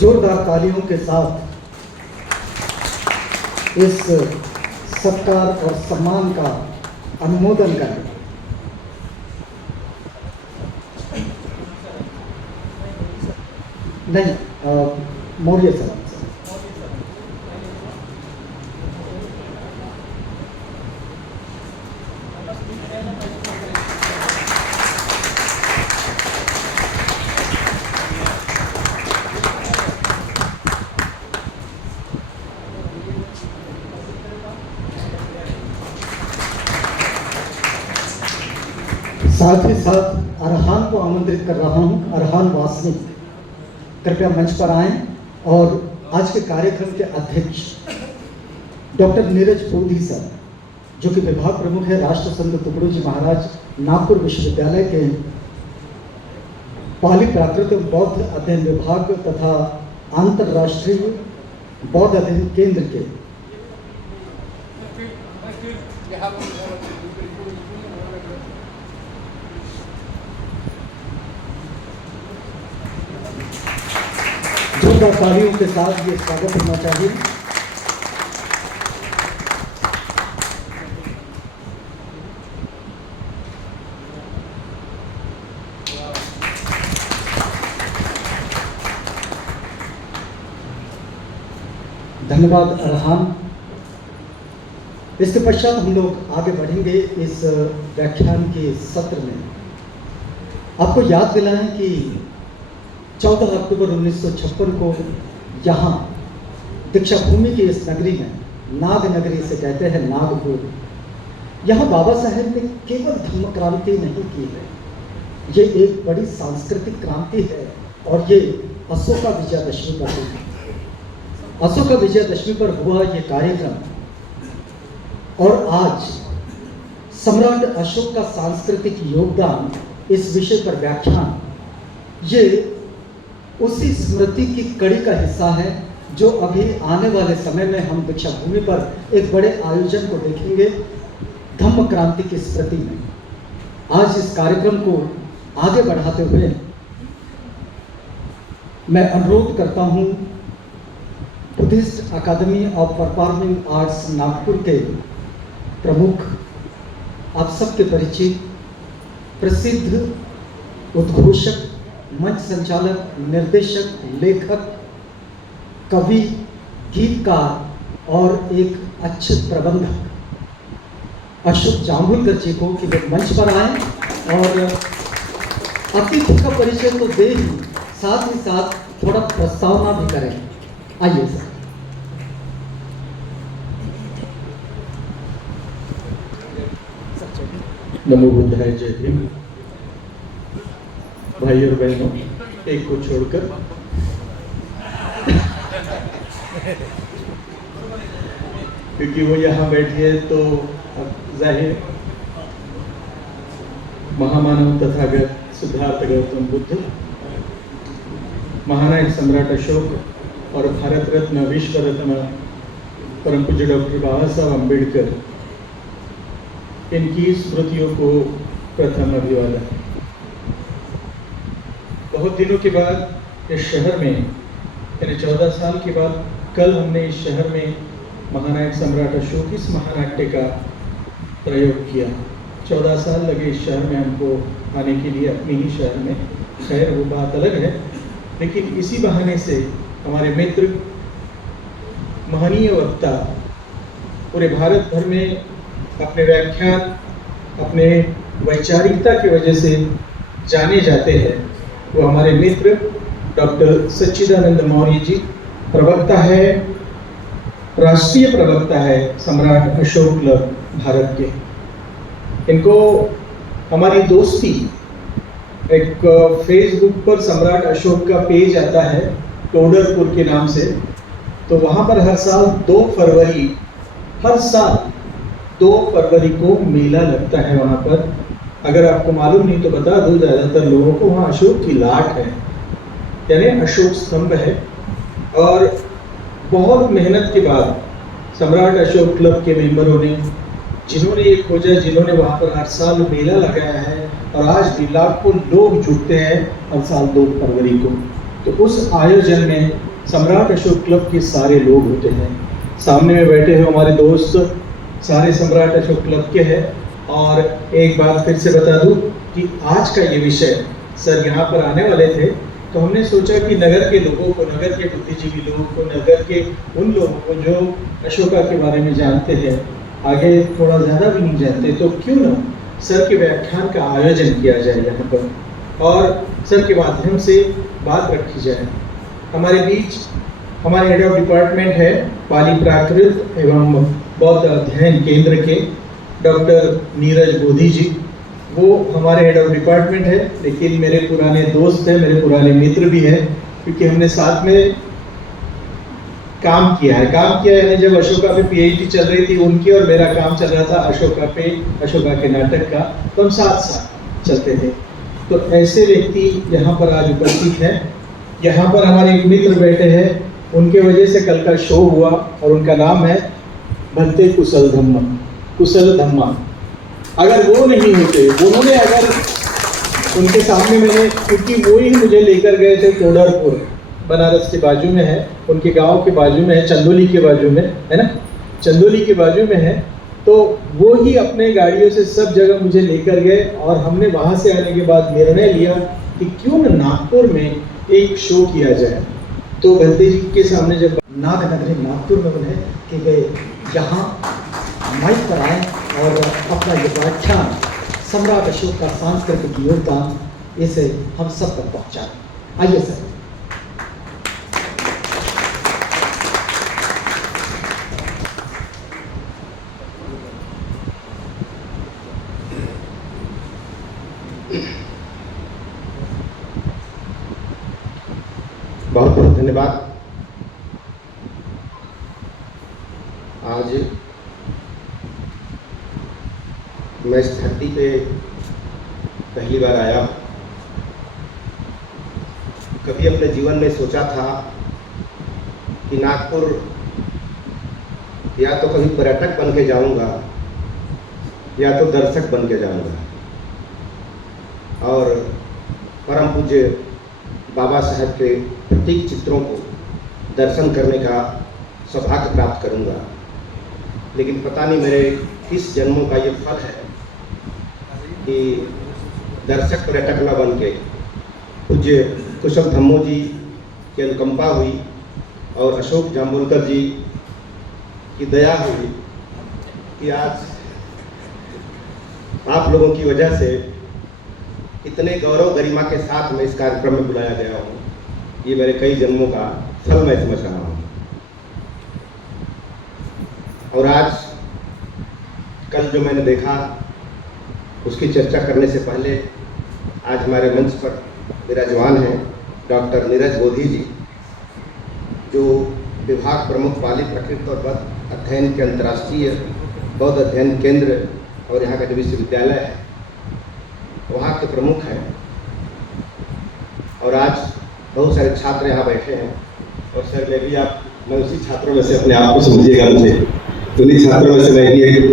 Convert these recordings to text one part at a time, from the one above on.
जोरदार तालियों के साथ इस सत्कार और सम्मान का अनुमोदन करें। नहीं, मौर्य साहब। साथ ही साथ अरहान को आमंत्रित कर रहा हूं। अरहान वासनिक कृपया मंच पर आएं और आज के कार्यक्रम के अध्यक्ष डॉक्टर नीरज पोधी सर, जो कि विभाग प्रमुख है राष्ट्र संत तुकडोजी महाराज नागपुर विश्वविद्यालय के पाली प्राकृत बौद्ध अध्ययन विभाग तथा अंतर्राष्ट्रीय बौद्ध अध्ययन केंद्र के जोरदार तालियों के साथ ये स्वागत होना चाहिए। धन्यवाद अरहान। इसके पश्चात हम लोग आगे बढ़ेंगे इस व्याख्यान के सत्र में। आपको याद दिलाएं कि 14 अक्टूबर 1956 को यहाँ दीक्षा भूमि की इस नगरी में, नाग नगरी से कहते हैं, नागपुर, यहाँ बाबा साहेब ने केवल धर्म क्रांति नहीं की है, ये एक बड़ी सांस्कृतिक क्रांति है। और ये अशोका विजयदशमी पर हुई। अशोका विजयदशमी पर हुआ ये कार्यक्रम और आज सम्राट अशोक का सांस्कृतिक योगदान, इस विषय पर व्याख्यान, ये उसी स्मृति की कड़ी का हिस्सा है जो अभी आने वाले समय में हम दीक्षा भूमि पर एक बड़े आयोजन को देखेंगे, धम्म क्रांति की स्मृति में। आज इस कार्यक्रम को आगे बढ़ाते हुए मैं अनुरोध करता हूं Buddhist Academy of Performing Arts Nagpur के प्रमुख, आप सबके परिचित, प्रसिद्ध उद्घोषक, मंच संचालक, निर्देशक, लेखक, कवि, गीतकार और एक अच्छे प्रबंधक अशोक जांभुलकर जी को कि वे मंच पर आए और अतिथि का परिचय तो दे ही साथ थोड़ा प्रस्तावना भी करें। आइए सर। नमो बुद्धाय, जय भीम। भाई और बहनों, एक को छोड़कर क्योंकि वो यहाँ बैठी है तो जाहिर महामानव तथागत सिद्धार्थ गौतम बुद्ध, महानायक सम्राट अशोक और भारत रत्न, विश्व रत्न परम पूज्य डॉक्टर बाबा साहब अम्बेडकर, इनकी स्मृतियों को प्रथम अभिवादन। बहुत दिनों के बाद इस शहर में, यानी 14 साल के बाद कल हमने इस शहर में महानायक सम्राट अशोक इस महानाट्य का प्रयोग किया। 14 साल लगे इस शहर में हमको आने के लिए, अपने ही शहर में। खैर वो बात अलग है, लेकिन इसी बहाने से हमारे मित्र, महनीय वक्ता पूरे भारत भर में अपने व्याख्यान, अपने वैचारिकता की वजह से जाने जाते हैं। वो हमारे मित्र डॉक्टर सच्चिदानंद मौर्य जी, प्रवक्ता है, राष्ट्रीय प्रवक्ता है सम्राट अशोक क्लब भारत के। इनको हमारी दोस्ती, एक फेसबुक पर सम्राट अशोक का पेज आता है टोडरपुर के नाम से, तो वहाँ पर हर साल 2 फरवरी को मेला लगता है वहाँ पर। अगर आपको मालूम नहीं तो बता दूं, ज़्यादातर लोगों को वहाँ अशोक की लाट है, यानी अशोक स्तंभ है। और बहुत मेहनत के बाद सम्राट अशोक क्लब के मेंबरों ने, जिन्होंने ये खोजा, जिन्होंने वहाँ पर हर साल मेला लगाया है, और आज भी लाखों लोग जुटते हैं हर साल 2 फरवरी को। तो उस आयोजन में सम्राट अशोक क्लब के सारे लोग होते हैं। सामने में बैठे हैं हमारे दोस्त, सारे सम्राट अशोक क्लब के हैं। और एक बात फिर से बता दूं कि आज का ये विषय सर यहाँ पर आने वाले थे, तो हमने सोचा कि नगर के लोगों को, नगर के बुद्धिजीवी लोगों को, नगर के उन लोगों को जो अशोका के बारे में जानते हैं, आगे थोड़ा ज़्यादा भी नहीं जानते, तो क्यों ना सर के व्याख्यान का आयोजन किया जाए यहाँ पर और सर के माध्यम से बात रखी जाए। हमारे बीच हमारे हेड ऑफ डिपार्टमेंट है पाली प्राकृत एवं बौद्ध अध्ययन केंद्र के डॉक्टर नीरज बोधी जी। वो हमारे हेड ऑफ डिपार्टमेंट है, लेकिन मेरे पुराने दोस्त हैं, मेरे पुराने मित्र भी हैं, क्योंकि हमने साथ में काम किया है यानी जब अशोका पे पीएचडी चल रही थी उनकी और मेरा काम चल रहा था अशोका के नाटक का, तो हम साथ साथ चलते थे। तो ऐसे व्यक्ति यहाँ पर आज उपस्थित हैं। यहाँ पर हमारे मित्र बैठे हैं, उनके वजह से कल का शो हुआ और उनका नाम है भंते कुशल धम्मा। अगर वो नहीं होते, उन्होंने अगर उनके सामने मैंने, क्योंकि वो ही मुझे लेकर गए थे तोडरपुर, बनारस के बाजू में है, उनके गांव के बाजू में है, चंदौली के बाजू में है ना, चंदौली के बाजू में है। तो वो ही अपने गाड़ियों से सब जगह मुझे लेकर गए और हमने वहाँ से आने के बाद निर्णय लिया कि क्यों न नागपुर में एक शो किया जाए। तो भंते जी के सामने जब नागनगरी नागपुर में उन्हें कि वे यहाँ माइक पर आए और अपना ये व्याख्यान सम्राट अशोक का सांस्कृतिक योगदान इसे हम सब तक पहुँचाएं। आइए सर। बहुत बहुत धन्यवाद। आज मैं इस धरती पे पहली बार आया। कभी अपने जीवन में सोचा था कि नागपुर या तो कभी पर्यटक बन के जाऊंगा या तो दर्शक बन के जाऊंगा और परम पूज्य बाबा साहब के प्रतीक चित्रों को दर्शन करने का सौभाग्य प्राप्त करूंगा। लेकिन पता नहीं मेरे किस जन्मों का ये फल है कि दर्शक पर्यटक न बन के पूज्य कुशल धम्मो जी की अनुकंपा हुई और अशोक जाम्बुलकर जी की दया हुई कि आज आप लोगों की वजह से इतने गौरव गरिमा के साथ मैं इस कार्यक्रम में बुलाया गया हूँ। ये मेरे कई जन्मों का फल मैं समझ रहा हूँ। और आज कल जो मैंने देखा उसकी चर्चा करने से पहले आज हमारे मंच पर विराजमान हैं डॉक्टर नीरज बोधी जी, जो विभाग प्रमुख पाली प्राकृत और बौद्ध अध्ययन के अंतर्राष्ट्रीय बौद्ध अध्ययन केंद्र और यहाँ का जो विश्वविद्यालय है वहाँ के प्रमुख हैं। और आज बहुत सारे छात्र यहाँ बैठे हैं और सर मैं उसी छात्रों में से अपने आप को समझिएगा, मुझे उन्हीं छात्रों में से मैं भी एक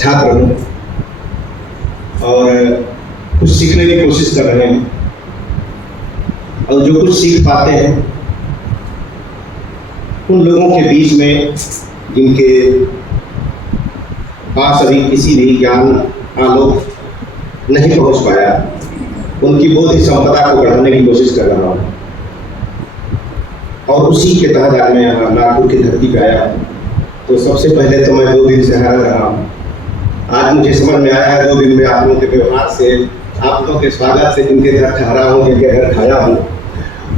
छात्र हूँ और कुछ सीखने की कोशिश कर रहे हैं। और जो कुछ सीख पाते हैं उन लोगों के बीच में जिनके पास अभी किसी भी ज्ञान आलोक नहीं पहुंच पाया, उनकी बौद्धिक संपदा को बढ़ाने की कोशिश कर रहा हूँ। और उसी के तहत आज मैं यहाँ नागपुर की धरती पे आया हूँ। तो सबसे पहले तो मैं 2 दिन से हैरान रहा हूँ। आज मुझे समझ में आया है 2 दिन में आप लोगों के व्यवहार से, आप लोगों के स्वागत से, जिनके घर ठहरा हूँ, जिनके घर खाया हूँ,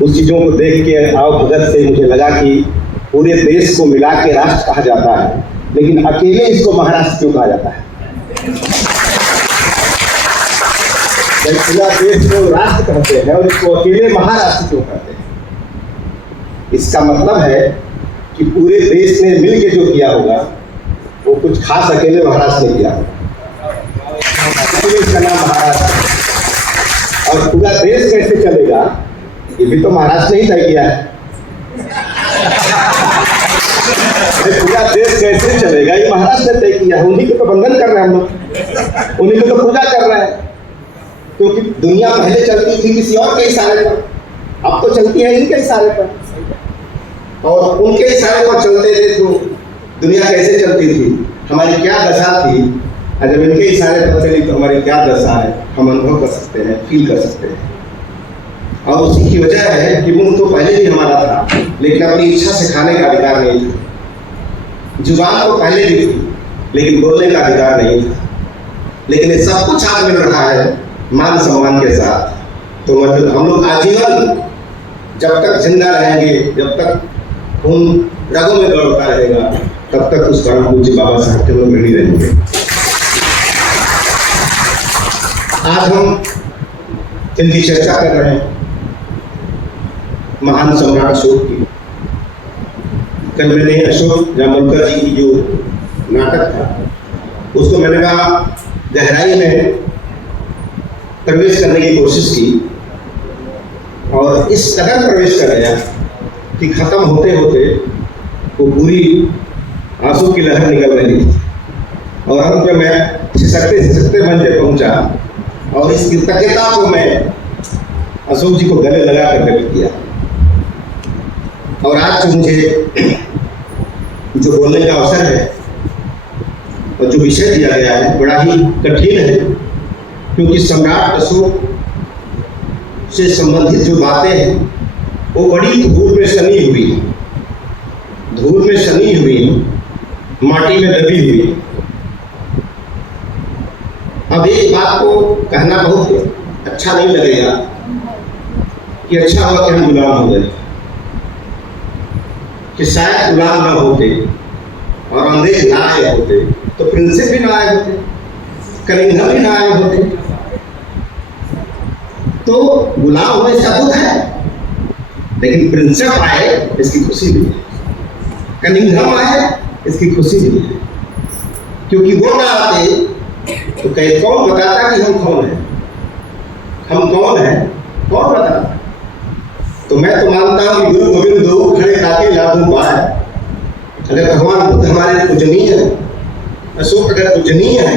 उस चीज़ों को देख के आओ भगत से मुझे लगा कि पूरे देश को मिला के राष्ट्र कहा जाता है, लेकिन अकेले इसको महाराष्ट्र क्यों कहा जाता है? पूरा देश को राष्ट्र कहते हैं और इसको अकेले महाराष्ट्र क्यों कहते हैं? इसका मतलब है कि पूरे देश ने मिलकर जो किया होगा वो कुछ खास अकेले महाराष्ट्र ने किया होगा, इसलिए इसका नाम महाराष्ट्र। और पूरा देश कैसे चलेगा ये भी तो महाराष्ट्र ने ही तय किया है। पूरा देश कैसे चलेगा ये महाराष्ट्र ने तय किया है। उन्हीं को तो बंधन कर रहे हैं हम लोग, उन्हीं को तो पूजा कर रहे हैं, क्योंकि दुनिया पहले चलती थी किसी और के इशारे पर। अब तो चलती है इनके इशारे पर, और उनके इशारे पर चलते थे तो दुनिया कैसे चलती थी, हमारी क्या दशा थी, और जब इनके इशारे पर चली तो हमारी क्या दशा है, हम अनुभव कर सकते हैं, फील कर सकते हैं। और उसी की वजह है कि मुंह तो पहले भी हमारा था, लेकिन अपनी इच्छा से खाने का अधिकार नहीं था। जुबान तो पहले भी थी, लेकिन बोलने का अधिकार नहीं था। लेकिन ये सब कुछ आज मिल रहा है मान सम्मान के साथ। तो मतलब हम लोग आजीवन जब तक जिंदा रहेंगे, जब तक खून रगों में दौड़ता रहेगा, तब तक उस परम पूज्य बाबा साहब के लोग ऋणी रहेंगे। आज हम जिनकी चर्चा कर रहे हैं महान सम्राट अशोक की। कल मैंने अशोक जामोलकर जी की जो नाटक था उसको मैंने कहा गहराई में प्रवेश करने की कोशिश की, और इस कदर प्रवेश कर गया कि खत्म होते होते वो पूरी आंसू की लहर निकल रही थी, और अंत में मैं सिसकते मंच पहुंचा, और इस कृतज्ञता को मैं अशोक जी को गले लगा कर व्यक्त किया। और आज जो मुझे जो बोलने का अवसर है और जो विषय दिया गया है बड़ा ही कठिन है, क्योंकि सम्राट अशोक से संबंधित जो बातें हैं वो बड़ी धूल में सनी हुई, धूल में सनी हुई, माटी में दबी हुई। अब एक बात को कहना बहुत अच्छा नहीं लगेगा कि अच्छा हुआ कि हम गुलाम हो गए, कि शायद गुलाम ना होते और अंग्रेज ना आए होते तो प्रिंसेप भी ना आए होते, कलिंगम भी ना आए होते। तो गुलाम होने से दुख है, लेकिन प्रिंसेप आए इसकी खुशी भी है, कलिंगम आए इसकी खुशी भी है, क्योंकि वो ना आते तो कहीं कौन बताता कि हम कौन हैं, हम कौन हैं, कौन बताता। तो मैं तो मानता हूँ कि गुरु गोविंद दो खड़े काके लाभों पाए। अगर भगवान बुद्ध हमारे पूजनीय है, अशोक अगर पूजनीय है,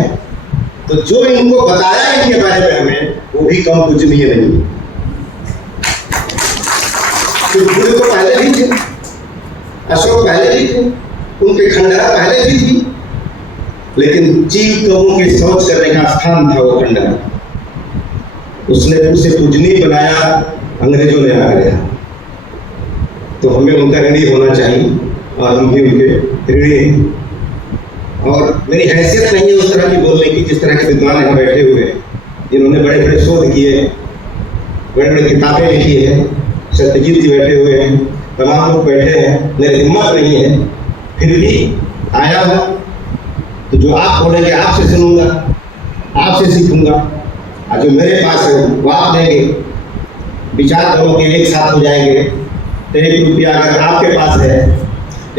तो जो इनको बताया इनके बारे में हमें वो भी कम पूजनीय नहीं है। गुरु तो पहले भी थे, अशोक पहले भी थे, उनके खंडहर पहले भी थी, लेकिन चील कौओं के शौच करने का स्थान था वो खंडहर। उसने उसे पूजनीय बनाया, अंग्रेजों ने आ गया। तो हमें उनका ऋणी होना चाहिए, और हम भी उनके ऋणी हैं। और मेरी हैसियत नहीं है उस तरह की बोलने की जिस तरह के विद्वान यहाँ बैठे हुए हैं, जिन्होंने बड़े बड़े शोध किए, बड़े बड़े किताबें लिखी है। सत्यजीत जी बैठे हुए हैं, तमाम लोग बैठे हैं, मेरी हिम्मत नहीं है, फिर भी आया हूँ। तो जो आप बोलेंगे आपसे सुनूंगा, आपसे सीखूंगा, और जो मेरे पास है वो आप देंगे। विचार दोनों के एक साथ हो जाएंगे। तो 1 रुपया अगर आपके पास है,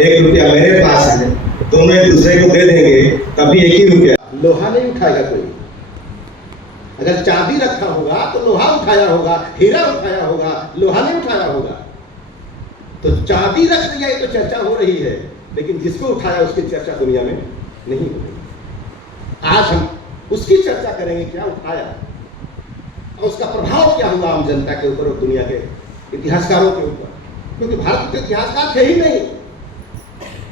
1 रुपया मेरे पास है, दोनों एक दूसरे को दे देंगे, तब भी 1 ही रुपया। लोहा नहीं उठाएगा कोई। अगर चांदी रखा होगा तो लोहा उठाया होगा, हीरा उठाया होगा, लोहा नहीं उठाया होगा। तो चांदी रख दिया तो चर्चा हो रही है, लेकिन जिसको उठाया उसकी चर्चा दुनिया में नहीं हो रही। आज हम उसकी चर्चा करेंगे, क्या उठाया और उसका प्रभाव क्या हुआ आम जनता के ऊपर और दुनिया के इतिहासकारों के ऊपर। क्योंकि भारत के इतिहासकार थे ही नहीं।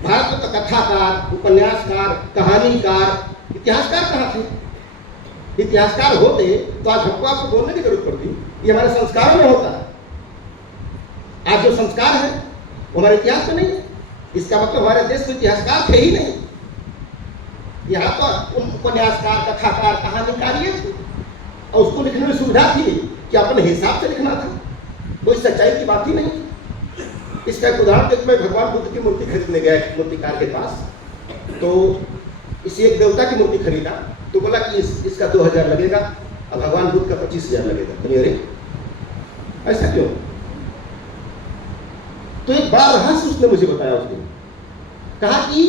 भारत में तो कथाकार, उपन्यासकार, कहानीकार, इतिहासकार कहाँ थे? इतिहासकार होते तो आज हमको आपको बोलने की जरूरत पड़ती। ये हमारे संस्कारों में होता है। आज जो संस्कार है वो हमारे इतिहास में नहीं है। इसका मतलब हमारे देश में इतिहासकार थे ही नहीं। यहाँ तो उपन्यासकार, कथाकार, कहानीकार ये थे, और उसको लिखने में सुविधा थी कि अपने हिसाब से लिखना था, कोई सच्चाई की बात ही नहीं। इसका एक उदाहरण देखो, मैं भगवान बुद्ध की मूर्ति खरीदने गया एक मूर्तिकार के पास। तो इसी एक देवता की मूर्ति खरीदा, तो बोला कि इसका 2000 लगेगा और भगवान बुद्ध का 25,000 लगेगा। तो अरे ऐसा क्यों? तो एक बड़ा रहस्य उसने मुझे बताया। उसने कहा कि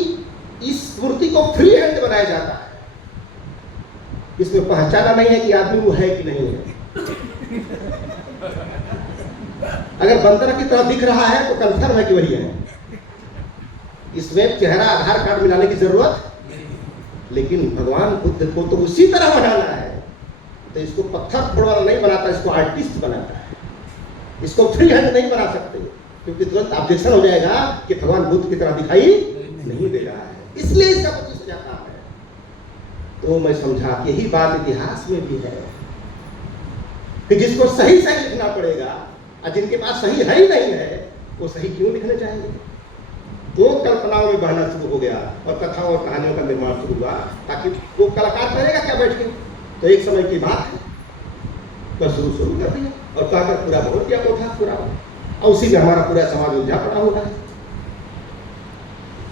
इस मूर्ति को फ्री हैंड बनाया जाता है, इसमें पहचाना नहीं है कि आदमी वो है कि नहीं है। अगर बंदर की तरह दिख रहा है तो कंफर्म है कि वही है। इसमें चेहरा, आधार कार्ड मिलाने की जरूरत, लेकिन भगवान बुद्ध को तो उसी तरह बनाना है। तो इसको पत्थर फोड़वाला नहीं बनाता, इसको आर्टिस्ट बनाता है। इसको फ्री हैंड नहीं बना सकते, क्योंकि तुरंत ऑब्जेक्शन हो जाएगा कि भगवान बुद्ध की तरह दिखाई नहीं दे रहा है, इसलिए इसका 25,000 काम है। तो मैं समझा कि यही बात इतिहास में भी है कि जिसको सही सही लिखना पड़ेगा और जिनके पास सही है ही नहीं है वो सही क्यों लिखने चाहेंगे। तो कल्पनाओं में बहना शुरू हो गया और कथाओं और कहानियों का निर्माण शुरू हुआ, ताकि वो कलाकार करेगा क्या बैठ के। तो एक समय की बात है, तो शुरू कर दिया और कहकर पूरा बहुत दिया वो था पूरा, और उसी में हमारा पूरा समाज उलझा पड़ा हुआ है।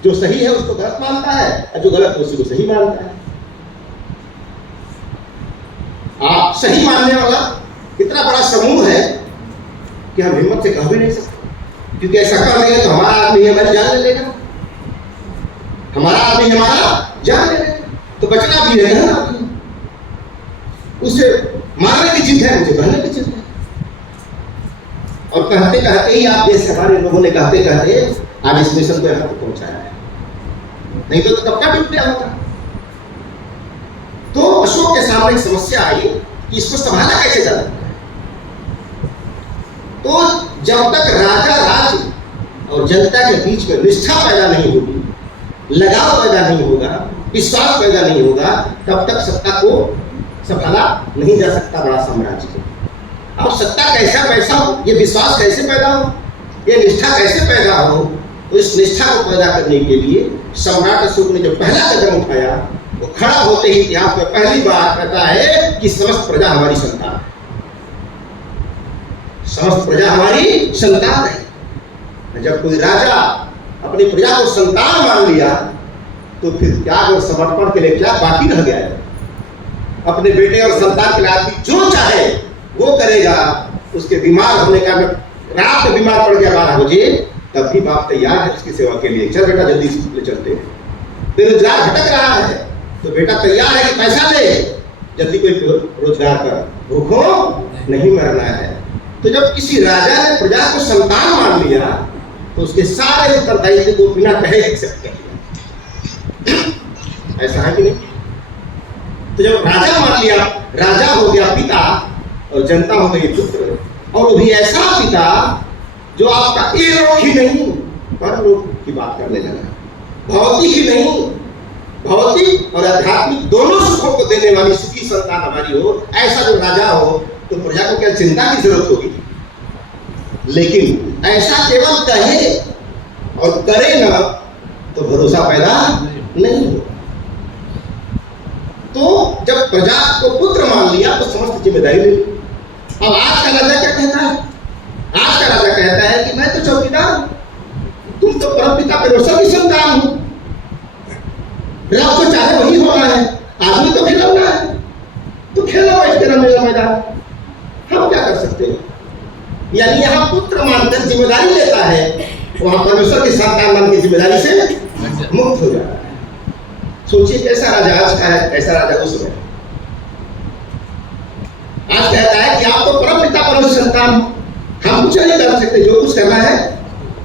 जो सही है उसको गलत मानता है और जो गलत है उसी को सही मानता है। आप सही मानने वाला इतना बड़ा समूह है कि हम हिम्मत से कह भी नहीं सकते, क्योंकि ऐसा कर लेंगे तो हमारा आदमी हमारी जान ले लेगा, हमारा आदमी हमारा जान ले लेगा, तो बचना भी है ना। उसे मारने की जिद है, मुझे कहने की जिद है। और कहते कहते ही आप देश हमारे लोगों ने कहते कहते आज इस मिशन को यहाँ तक पहुंचाया है, नहीं तो कब का टूट गया होता। तो अशोक के सामने एक समस्या आई कि इसको संभाला कैसे जाए। तो जब तक राजा राज्य और जनता के बीच में निष्ठा पैदा नहीं होगी, लगाव पैदा नहीं होगा, विश्वास पैदा नहीं होगा, तब तक सत्ता को संभाला नहीं जा सकता बड़ा साम्राज्य को। अब सत्ता कैसा पैसा हो, ये विश्वास कैसे पैदा हो, ये निष्ठा कैसे पैदा हो। तो इस निष्ठा को पैदा करने के लिए सम्राट अशोक ने जो पहला कदम उठाया, वो खड़ा होते ही इतिहास में पहली बार कहता है कि समस्त प्रजा हमारी संतान है, समस्त प्रजा हमारी संतान है। जब कोई राजा अपनी प्रजा को संतान मान लिया तो फिर त्याग और समर्पण के लिए क्या बाकी रह गया है। अपने बेटे और संतान के लिए आदमी जो चाहे वो करेगा। उसके बीमार होने का, रात में बीमार पड़ गया 12 बजे, तब भी बाप तैयार है उसकी सेवा के लिए, चल बेटा जल्दी स्कूल चलते हैं। बेरोजगार भटक रहा है तो बेटा तैयार है कि पैसा ले, जल्दी कोई रोजगार कर, भूखों नहीं मरना है। तो जब किसी राजा ने प्रजा को संतान मान लिया तो उसके सारे उत्तरदायित्व को बिना कहे एक्सेप्ट कर लिया। ऐसा है कि नहीं? तो जब राजा मान लिया, राजा हो गया पिता और जनता हो गई पुत्र, और वो भी ऐसा पिता जो आपका इहलोक ही नहीं परलोक की बात करने लगा। भौतिक ही नहीं, भौतिक और आध्यात्मिक दोनों सुखों को देने वाली सुखी संतान हमारी हो, ऐसा जो राजा हो तो प्रजा को क्या चिंता की जरूरत होगी। लेकिन ऐसा केवल कहे और करे ना तो भरोसा पैदा नहीं हो। तो जब प्रजा को पुत्र मान लिया तो समस्त जिम्मेदारी ली। अब आज का राजा क्या कहता है? आज का राजा कहता है कि मैं तो चौकीदार हूं, तुम तो परमपिता परमेश्वर की संतान हो, रब तो चाहे वही होना है, आदमी तो खिलौना है, तो खेलो बैठ के मेरा मैदान। हम क्या कर सकते हैं? यानी यहाँ पुत्र मानकर जिम्मेदारी लेता है, वहां परमेश्वर की संतान मान की जिम्मेदारी से मुक्त हो जाता है। सोचिए कैसा राजा आज का है, कैसा राजा उस समय। आज कहता है कि आप तो परम पिता परमेश्वर संतान, हम कुछ नहीं कर सकते, जो कुछ करना है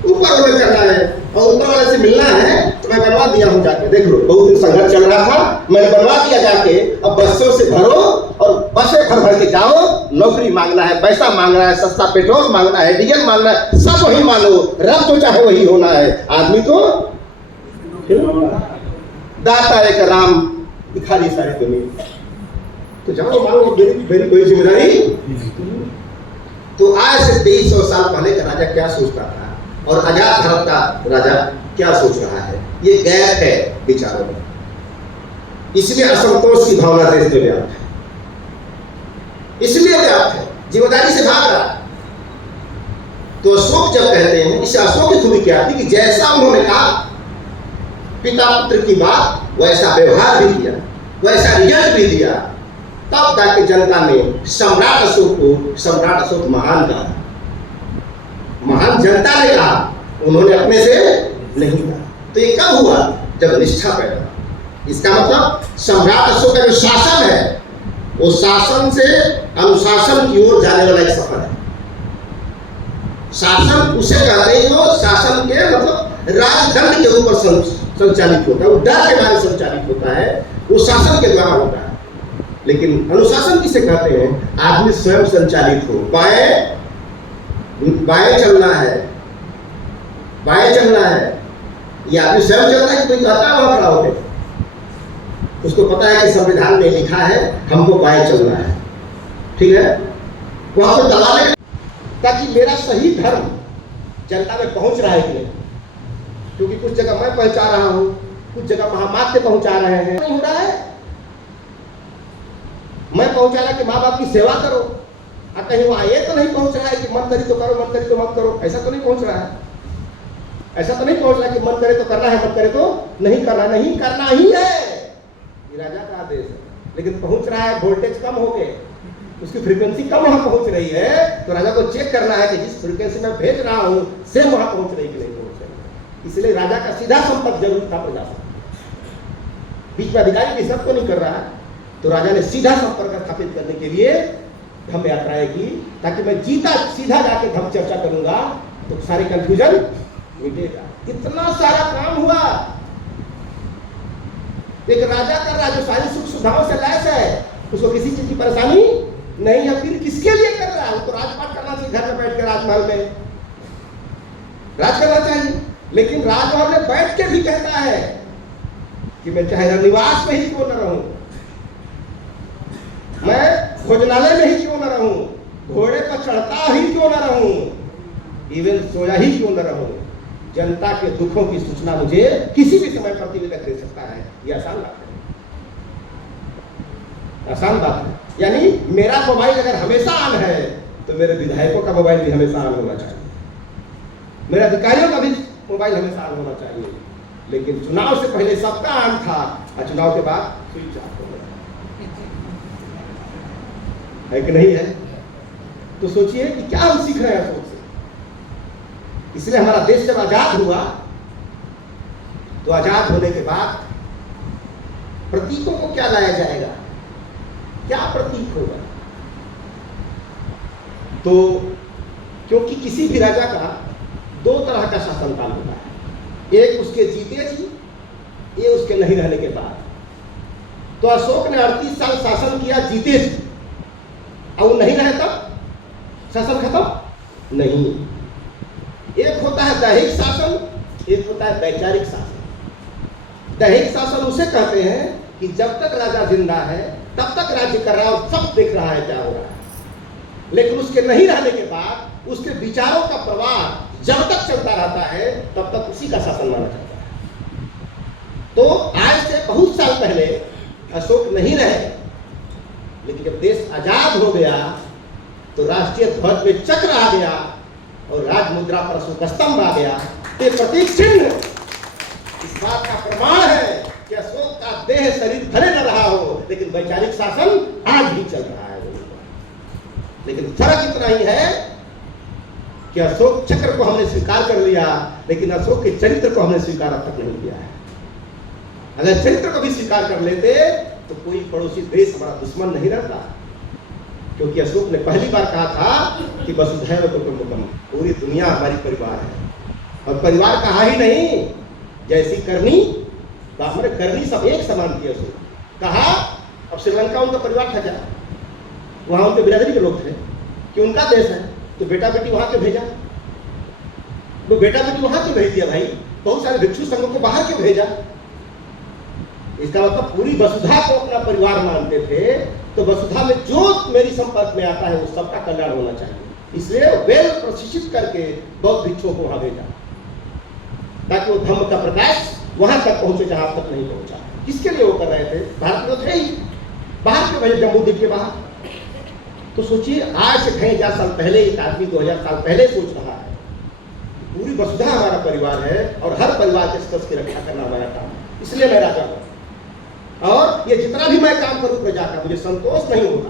ऊपर वाले करना है, और ऊपर वाले से मिलना है तो मैं बनवा दिया हूं जाके, देख लो बहुत दिन संघर्ष चल रहा था, मैंने बनवा दिया जाके, अब बसों से भरो और बसें भर भर के जाओ, नौकरी मांगना है, पैसा मांगना है, सस्ता पेट्रोल मांगना है, डीजल मांगना है, सब वही मांगो, रब तो चाहे वही होना है, आदमी तो दाता एक राम भिखारी सारी दुनिया, तो जाओ मांगो, मेरी कोई जिम्मेदारी। तो आज से 2300 साल पहले का राजा क्या सोचता था और आजाद भारत का राजा क्या सोच रहा है, ये गैप है विचारों में। इसलिए असंतोष की भावना देश में व्याप्त है, इसलिए व्याप्त है, जिम्मेदारी से भाग रहा है। तो अशोक जब कहते हैं, इस अशोक की खूबी क्या थी कि जैसा उन्होंने कहा पिता पुत्र की बात, वैसा व्यवहार भी किया, वैसा रिजल्ट भी दिया। तब जाके जनता ने सम्राट अशोक को सम्राट अशोक महान कहा। महान जनता ने कहा, उन्होंने अपने से नहीं कहा। तो ये कब हुआ? जब निष्ठा पैदा हुआ। इसका मतलब सम्राट अशोक का जो शासन है, वो शासन से अनुशासन की ओर जाने वाला एक सफर है। शासन उसे कहते हैं जो शासन के मतलब राजदंड के ऊपर संचालित होता है, वो डर के बारे संचालित होता है, वो शासन के द्वारा होता है। लेकिन अनुशासन किसे कहते हैं? आदमी स्वयं संचालित हो पाए बाएं चलना है, बाएं चलना है। ये आदमी स्वयं चलता है कि कोई कहता है वहां खड़ा होकर? उसको पता है कि संविधान में लिखा है हमको बाएं चलना है, ठीक है? वहां पर दलाले ताकि मेरा सही धर्म जनता में पहुंच रहा है कि नहीं, क्योंकि कुछ जगह मैं पहुंचा रहा हूं, कुछ जगह महामात्य पहुंचा रहे हैं, नहीं हो रहा है। मैं पहुंचा रहा कि माँ बाप की सेवा करो, और कहीं वहां ये तो नहीं पहुंच रहा है कि मन करी तो करो, मन करी तो मत करो, ऐसा तो नहीं पहुंच रहा है। ऐसा तो नहीं पहुंच रहा कि मन करे तो करना है, मत करे तो नहीं करना, नहीं करना ही है, ये राजा का आदेश है। लेकिन पहुंच रहा है, वोल्टेज कम हो गए, उसकी फ्रीक्वेंसी कम वहां पहुंच रही है, तो राजा को चेक करना है कि जिस फ्रीक्वेंसी में भेज रहा हूं सेम वहां पहुंच रही कि नहीं पहुंच रही। इसलिए राजा का सीधा संपर्क जरूर था प्रजा से, बीच में अधिकारी की सब तो नहीं कर रहा है। तो राजा ने सीधा संपर्क स्थापित करने के लिए धम्म यात्राएं की, ताकि मैं सीधा जाके धम्म चर्चा करूंगा तो सारे कंफ्यूजन मिटेगा। इतना सारा काम हुआ, एक राजा कर रहा है जो सारी सुख सुविधाओं से लैस है, उसको किसी चीज की परेशानी नहीं है, फिर किसके लिए कर रहा है? वो तो राजपाट करना चाहिए, घर में बैठ कर राजमहल में राज करना चाहिए। लेकिन राजमहल में बैठ के भी कहता है कि मैं चाहे निवास में ही क्यों न रहूं, मैं भोजनालय में ही क्यों न रहूं, घोड़े पर चढ़ता ही क्यों न रहूं, इवन सोया ही क्यों न रहूं, जनता के दुखों की सूचना मुझे किसी भी समय प्रतिवेदक दे सकता है। ये आसान बात है, आसान बात है। यानी मेरा मोबाइल अगर हमेशा ऑन है तो मेरे विधायकों का मोबाइल भी हमेशा ऑन होना चाहिए, मेरे अधिकारियों का भी मोबाइल हमेशा ऑन होना चाहिए। लेकिन चुनाव से पहले सबका ऑन था और चुनाव के बाद स्विच ऑफ हो गया, है कि नहीं है? तो सोचिए कि क्या हम सीख रहे हैं अशोक से। इसलिए हमारा देश जब आजाद हुआ तो आजाद होने के बाद प्रतीकों को क्या लाया जाएगा, क्या प्रतीक होगा? तो क्योंकि किसी भी राजा का दो तरह का शासनकाल होता है, एक उसके जीते जी, ये उसके नहीं रहने के बाद। तो अशोक ने 38 साल शासन किया जीते जी, और वो नहीं रहे तब शासन खत्म नहीं। एक होता है दैहिक शासन, एक होता है वैचारिक शासन। दैहिक शासन उसे कहते हैं कि जब तक राजा जिंदा है तब तक राज्य कर रहा है और सब देख रहा है क्या हो रहा है, लेकिन उसके नहीं रहने के बाद उसके विचारों का प्रवाह जब तक चलता रहता है तब तक उसी का शासन माना जाता है। तो आज से बहुत साल पहले अशोक नहीं रहे, लेकिन जब देश आजाद हो गया तो राष्ट्रीय ध्वज में चक्र आ गया और राजमुद्रा पर अशोक स्तंभ आ गया। ये प्रतीक चिन्ह इस बात का प्रमाण है कि अशोक का देह शरीर भले न रहा हो, लेकिन वैचारिक शासन आज भी चल रहा है। लेकिन फर्क इतना ही है कि अशोक चक्र को हमने स्वीकार कर लिया, लेकिन अशोक के चरित्र को हमने स्वीकार अब तक नहीं किया है। अगर चरित्र को भी स्वीकार कर लेते तो कोई पड़ोसी देश हमारा दुश्मन नहीं रहता, क्योंकि अशोक ने पहली बार कहा था कि वसुधैव कुटुंबकम, पूरी दुनिया हमारी परिवार है। और परिवार कहा ही नहीं, जैसी करनी हमारे करनी सब एक समान थी। अशोक कहा, अब श्रीलंका उनका परिवार था क्या? वहां उनके बिरादरी के लोग थे कि उनका देश है, तो बेटा बेटी वहां के भेजा, वो बेटा बेटी वहां क्यों भेज दिया भाई? बहुत सारे भिक्षु संघों को बाहर क्यों भेजा? इसका मतलब पूरी वसुधा को अपना परिवार मानते थे। तो वसुधा में जो मेरी संपर्क में आता है वो सबका कल्याण होना चाहिए, इसलिए वेल प्रशिक्षित करके बौद्ध भिक्षुओं को वहां भेजा, ताकि वो धम्म का प्रकाश वहां तक पहुंचे जहां तक नहीं पहुंचा। किसके लिए वो कर रहे थे? भारत में तो थे ही, बाहर के भेजे, जम्मू द्वीप के बाहर। तो सोचिए, आज से कहीं 1000 साल पहले एक आदमी 2000 साल पहले सोच रहा है पूरी वसुधा हमारा परिवार है और हर परिवार के सदस्य की रक्षा करना हमारा काम है, इसलिए मैं राजा हूं। और ये जितना भी मैं काम करूं प्रजा का मुझे संतोष नहीं होता,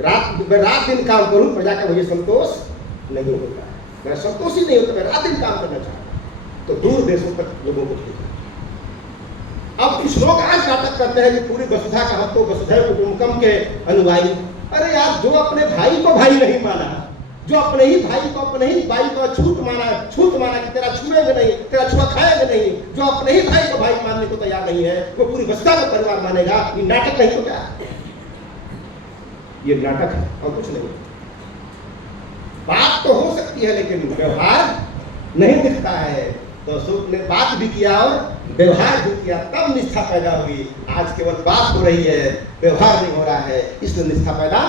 रात दिन काम करूं प्रजा का मुझे संतोष नहीं होता है, मेरा संतोष ही नहीं होता, मैं रात दिन काम करना चाहता हूं। तो दूर देशों तक लोगों को भेजा। अब कुछ लोग आज नाटक करते हैं कि पूरी वसुधा का हम तो वसुधैव कुटुंबकम के अनुयायी। अरे यार, जो अपने भाई को भाई नहीं माना, जो अपने ही भाई को अपने ही भाई को छूत माना कि तेरा छुएंगे नहीं, तेरा छुआ खाएंगे नहीं, जो अपने ही भाई को भाई मानने को तैयार नहीं है, वो पूरी वसुधा का परिवार मानेगा। ये नाटक नहीं हो क्या? ये नाटक है और कुछ नहीं। बात तो हो सकती है लेकिन व्यवहार नहीं दिखता है। तो अशोक ने बात भी किया और व्यवहार भी किया, तब निष्ठा पैदा हुई। आज केवल बात हो रही है, व्यवहार नहीं हो रहा है, इसलिए निष्ठा पैदा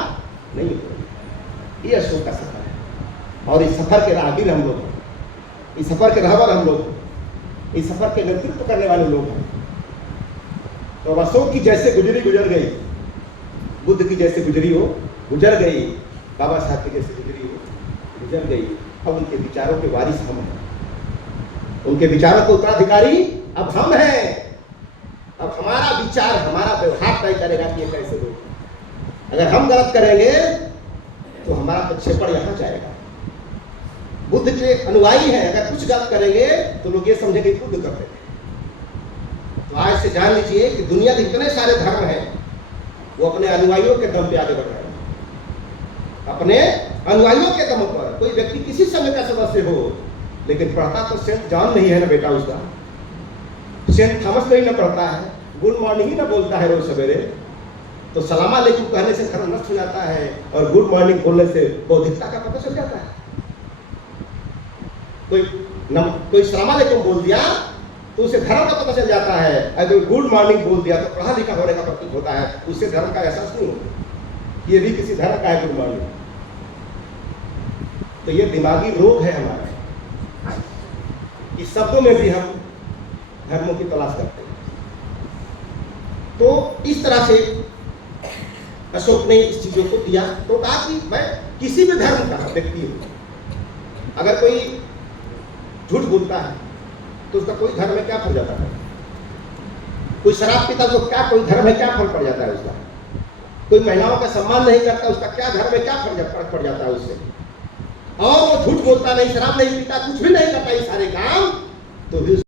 नहीं हो रही। ये अशोक का सफर है और इस सफर के राहगीर हम लोग हैं, इस सफर के रहबर हम लोग हैं, इस सफर के नेतृत्व करने वाले लोग हैं। तो अशोक की जैसे गुजरी गुजर गई, बुद्ध की जैसे गुजरी हो गुजर गई, बाबा साहब की जैसे गुजरी हो गुजर गई। अब उनके विचारों के वारिस हम हैं, उनके विचारों के उत्तराधिकारी अब हम हैं। अब हमारा विचार, हमारा व्यवहार तय करेगा कि ये कैसे लोग। अगर हम गलत करेंगे तो हमारा प्रक्षेपण यहाँ जाएगा। बुद्ध के अनुयायी हैं, अगर कुछ गलत करेंगे तो लोग ये समझेंगे बुद्ध कर रहे हैं। तो आज से जान लीजिए कि दुनिया के इतने सारे धर्म हैं, वो अपने अनुयायियों के दम पे आगे बढ़ रहे हैं। अपने अनुयायियों के दम पर कोई व्यक्ति किसी समय का सदस्य हो, लेकिन पढ़ता तो सेंट जॉन नहीं है ना बेटा उसका, सेंट थॉमस नहीं ना पढ़ता है, गुड मॉर्निंग ही ना बोलता है रोज सवेरे, तो सलाम अलैकुम कहने से धर्म नष्ट हो जाता है और गुड मॉर्निंग बोलने से बौद्धिकता का पता चल जाता है। कोई सलाम अलैकुम बोल दिया तो उसे धर्म का पता चल जाता है, अगर गुड मॉर्निंग बोल दिया तो पढ़ा लिखा होने का प्रतीक होता है, उससे धर्म का एहसास नहीं होता। ये भी किसी धर्म का है गुड मॉर्निंग। तो ये दिमागी रोग है हमारा, इस शब्दों में भी हम धर्मों की तलाश करते हैं। तो इस तरह से अशोक ने इस चीजों को दिया। तो कहा कि मैं किसी भी धर्म का व्यक्ति हूं, अगर कोई झूठ बोलता है तो उसका कोई धर्म में क्या फल जाता है, कोई शराब पीता तो क्या कोई धर्म में क्या फल पड़ जाता है उसका, कोई महिलाओं का सम्मान नहीं करता उसका क्या धर्म में क्या फर्क पड़ जाता है उससे, और वो झूठ बोलता नहीं, शराब नहीं पीता, कुछ भी नहीं करता ये सारे काम, तो भी